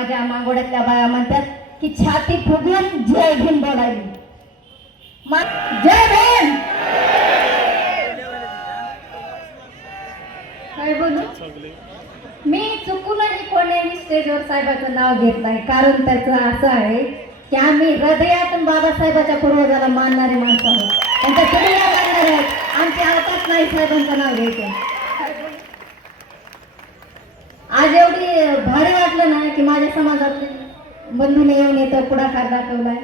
माझ्या मागोड्यातल्या बाया म्हणतात की छाती फुगून जय भीम बोलायली. जय भीम. काय बोलू मी चुकूनही कोणीही स्टेजवर साहेबाचं नाव घेत नाही, कारण त्याचं असं आहे की आम्ही हृदयातून बाबासाहेबाच्या पूर्वजाला मानणारे माणसं आहोत, त्यांच्या चरणीला लागणारे आहेत. आमची अवकाश नाही साहेबांचं नाव घ्यायचं. आज एवढी भारी वाटलं ना की माझ्या समाजातले बंधूने येऊन येतं पुढाकार दाखवलाय.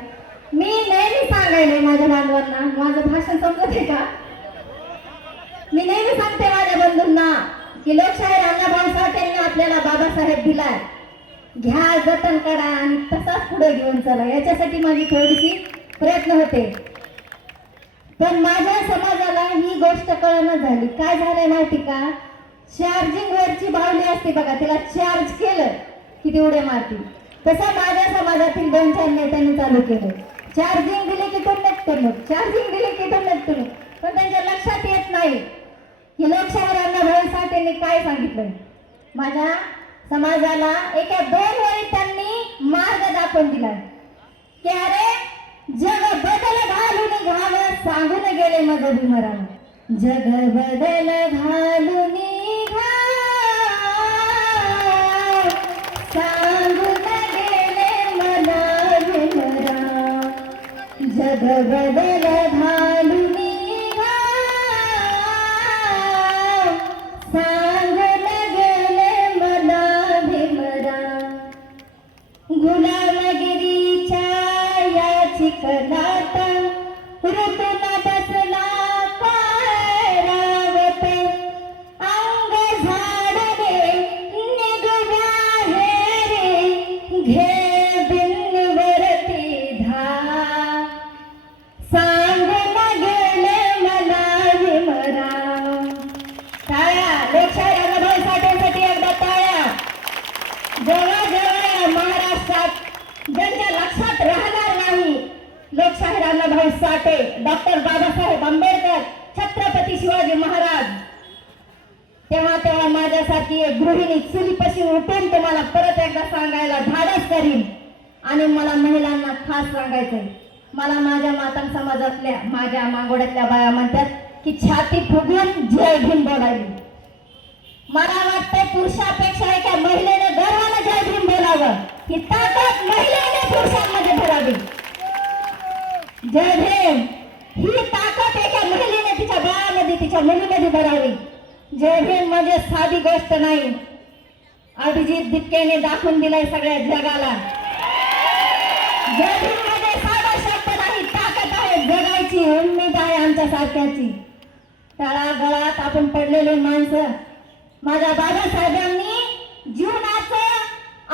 मी नेहमी सांगायले माझ्या बांधवांना, माझं भाषण समजते का? मी नेहमी सांगते माझ्या बंधूंना की लोकशाहीर अण्णाभाऊ साठेंनी आपल्याला बाबासाहेब दिलाय, घ्या, जतन करा आणि तसाच पुढे घेऊन चला. याच्यासाठी माझी थोडीशी प्रयत्न होते. पण माझ्या समाजाला ही गोष्ट कळणं झाली. काय झालंय माहिती का? चार्जिंग वरची बाहुली असते बघा, तिला चार्ज केलं की ती उड्या मारती. तसं माझ्या समाजातील 2-4 नेत्यांनी चालू केलं. चार्जिंग दिले की टुमटुम, चार्जिंग दिले की टुमटुम. पण त्यांच्या लक्षात येत नाही की लोकशाहीर अण्णाभाऊ साठेंनी काय सांगितलं. माझ्या समाजाला एका 2 वेळी त्यांनी मार्ग दाखवून दिला की अरे जग बदल घालून घ्यावं सांगून गेले माझं भीमराव. जग बदल घालून सांगून गेले मला भीमराव. जग बदल घालून सांगून गेले मला भीमराव. गुलामगिरीच्या या चिखलात ऋतून बसला काय रावत. अंग झाडले निघव्या हे रे घे बिनवरती धार. सांगून गेले मला भीमराव. टाळ्या लोकशाहीर अण्णाभाऊ साठेंसाठी एकदा टाळ्या. जेव्हा जेव्हा या महाराष्ट्रात ज्यांच्या लक्षात राहणार नाही लोकशाहीर अण्णाभाऊ साठे, डॉक्टर बाबासाहेब आंबेडकर, छत्रपती शिवाजी महाराज, तेव्हा तेव्हा माझ्यासारखी एक गृहिणी चुलीपाशी उठून तुम्हाला परत एकदा सांगायला धाडस करीन. आणि मला महिलांना खास सांगायचंय, मला माझ्या माता समाजातल्या माझ्या मागोड्यातल्या बाया म्हणतात की छाती फुगून जय भीम बोलायली. मला वाटतंय पुरुषापेक्षा एका महिलेने गर्वानं जय भीम बोलावं. ही ताकद महिलेने पुरुषांमध्ये भरावी. जय भीम ही ताकद एका महिलेने तिच्या बाळामध्ये, तिच्या मुलीमध्ये भरावी. जय भीम म्हणजे साधी गोष्ट नाही. अभिजित दिपकेने दाखवून दिलंय सगळ्या जगाला. जय भीम मध्ये साधा शब्द नाही, ताकद आहे, जगायची उम्मीद आहे आमच्या सारख्याची. तळागळात आपण पडलेले माणसं, माझ्या बाबासाहेबांनी जीवनाचं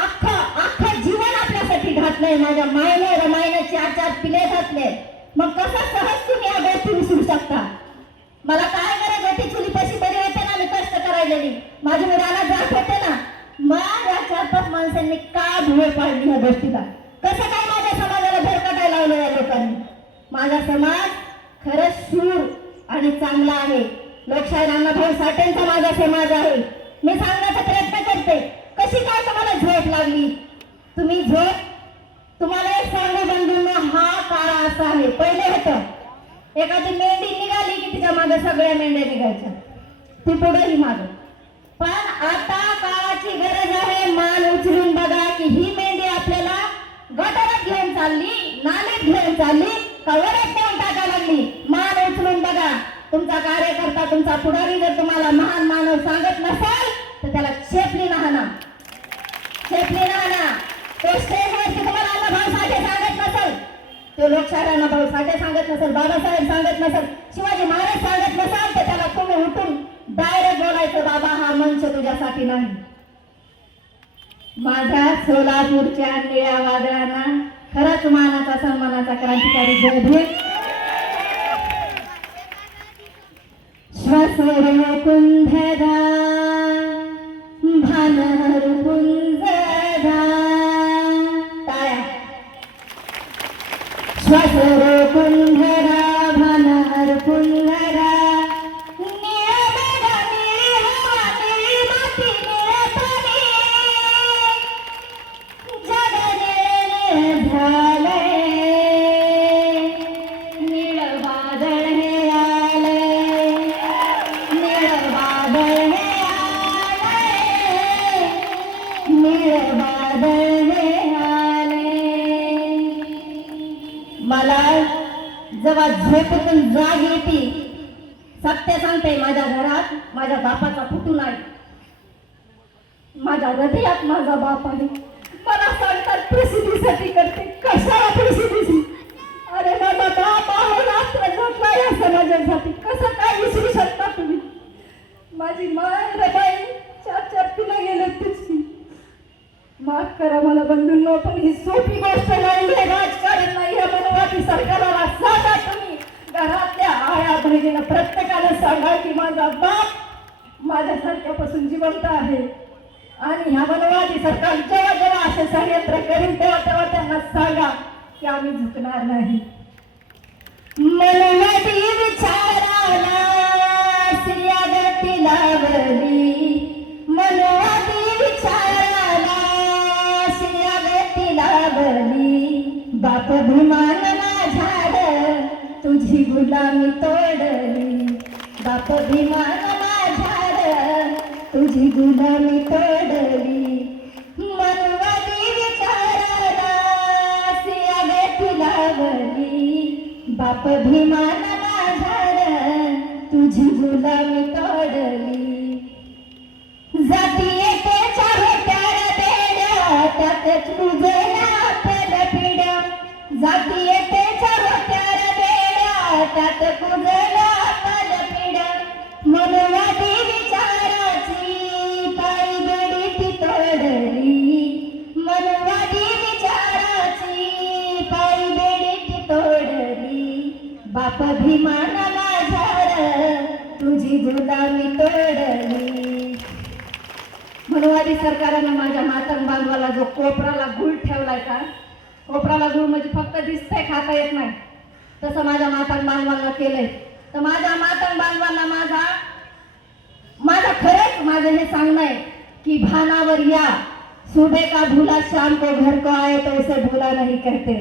अख्खं जीवन आपल्यासाठी घातलंय. माझ्या मायने रमाईने 4-4 पिले घातले. मग कसं सहज तुम्ही या गोष्टी विसरू शकता? मला काय गरज होती? चुलीपाशी बरी होते ना, मी कष्ट करायलेली, माझी मुलाला जात होते ना. मग या 4-5 माणसांनी का भुळे पाडली ह्या गोष्टीला? कसं काय माझ्या समाजाला भरकटायला लावलं या लोकांनी? माझा समाज खरंच शूर आणि चांगला आहे. लोकशाहीर अण्णाभाऊ साठेंचा माझा समाज आहे. मी सांगण्याचा प्रयत्न करते. कशी काय तुम्हाला झोप लागली? तुम्ही तुम्हाला एक सांगू बंधूंना, हा काळ असा आहे. पहिले होतं एखादी मेंढी निघाली की तिच्या मागे सगळ्या मेंढ्या निघायच्या, ती पुढेही मागे. पण आता काळाची गरज आहे. मान उचलून बघा की ही मेंढी आपल्याला गटारात घेऊन चालली, नालीत घेऊन चालली का वरच नेऊन टाकायला लागली. मान उचलून बघा. तुमचा कार्यकर्ता, तुमचा पुढारी जर तुम्हाला महान मानव सांगत नसाल तर त्याला चेपली नाहना. तो स्टेजवरती तुम्हाला अण्णाभाऊ साठे सांगत नसेल, तो लोकशाहीर अण्णाभाऊ साठे सांगत नसेल, बाबासाहेब सांगत नसेल, शिवाजी महाराज सांगत नसाल तर त्याला तुम्ही उठून डायरेक्ट बोलायचं, बाबा हा मंच तुझ्यासाठी नाही. माझ्या सोलापूरच्या निळ्या वादळांना खरंच मानाचा सन्मानाचा क्रांतिकारी जय भीम. श्वासरे कुंधदा भानहर कुंजदा. टाळ्या. श्वासरे कुंधदा भानहर कुंजदा. वादळ हे आले. मला जेव्हा झोपेतून जाग येते, सत्य सांगते, माझ्या घरात माझ्या बापाचा फुटू नाही, माझ्या हृदयात माझा बाप आहे. मला सांगतात प्रसिद्धीसाठी करते, कशाला प्रसिद्धीची? अरे माझा बाप आहे, रात्र झोपलाय या समाजासाठी, कसं काय विसरू शकता तुम्ही? माझी माय रबाई 4 तिला गेले तुझी. माफ करा मला बंधूंनो, पण ही सोपी गोष्ट नाही, हे राजकारण नाही. या मनवादी सरकारला सांगा तुम्ही, घरातल्या आया बहिणीनं प्रत्येकाला सांगा की माझा बाप माझ्यासारख्यापासून जिवंत आहे. आणि ह्या मनवादी सरकार जेव्हा जेव्हा असे षडयंत्र करील तेव्हा तेव्हा त्यांना सांगा की आम्ही झुकणार नाही. मनवादी विचाराला स्त्रिया गती लावली, मनवादी विचाराला स्त्रिया गती लावली. बाप भीमाना झाड तुझी गुलामी तोडली, बाप भीमाना झाड तुझी गुलामी तोडली. मनवादी विचाराला स्त्रिया गती लावली, बाप भीमाना झाड तुझी गुलामी तोडली. जातीयतेच्या होत्यार बेड्या त्यातच उजळल्या पदपिड्या, जातीयतेच्या होत्यार बेड्या त्यातच उजळल्या पदपिड्या. मनवादी विचाराची पायदळी ती तोडली, मनवादी विचाराची पायदळी ती तोडली. बाप भीमाना झाड तुझी गुलामी तोडली. मनवादी सरकारनं माझ्या मातंग बांधवाला जो कोपराला गुळ ठेवलाय का, कोपराला गुळ म्हणजे फक्त दिसतंय, खाता येत नाही, तसं माझ्या मातंग बांधवाला केलंय. तर माझ्या मातंग बांधवांना माझा खरंच माझं हे सांगणं आहे की भानावर या, सुबह का भूला शाम को घर को आए तो उसे भूला नहीं कहते.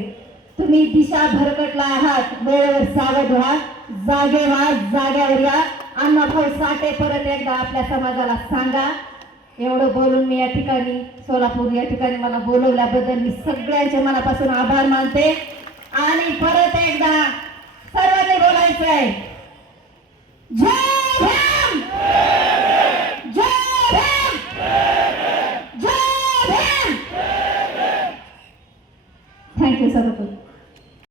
तुम्ही दिशा भरकटला आहात, वेळेवर सावध व्हा, जागे व्हा, जाग्यावर या. अण्णाभाऊ साठे परत एकदा आपल्या समाजाला सांगा. एवढं बोलून मी या ठिकाणी सोलापूर या ठिकाणी मला बोलवल्याबद्दल मी सगळ्यांचे मनापासून आभार मानते. आणि परत एकदा सर्वांनी बोलायचं आहे, जय भीम, जय भीम, जय भीम. थँक्यू सर्व.